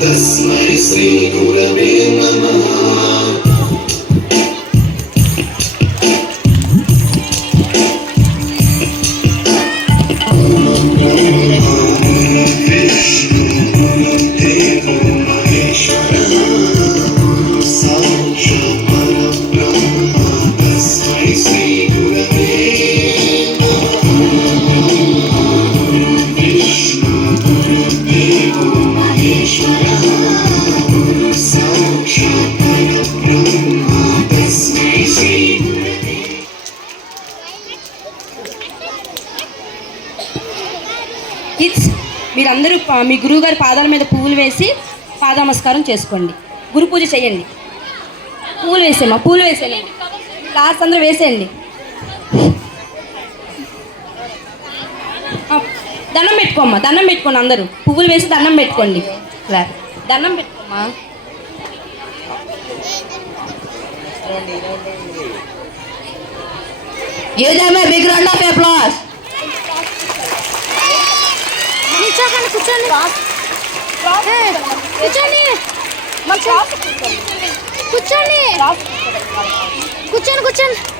तस्मै श्री गुरवे नमः। కిడ్స్ మీరందరూ మీ గురువుగారి పాదాల మీద పువ్వులు వేసి పాదనమస్కారం చేసుకోండి. గురు పూజ చేయండి. పువ్వులు వేసేమ్మా, పూలు వేసేయండి. క్లాస్ అందరూ వేసేయండి. దండం పెట్టుకోమ్మా, దండం పెట్టుకోండి. అందరూ పువ్వులు వేసి దండం పెట్టుకోండి. క్లాస్ దండం పెట్టుకోమ్మా. Give them a big round of applause. కూర్చోండి.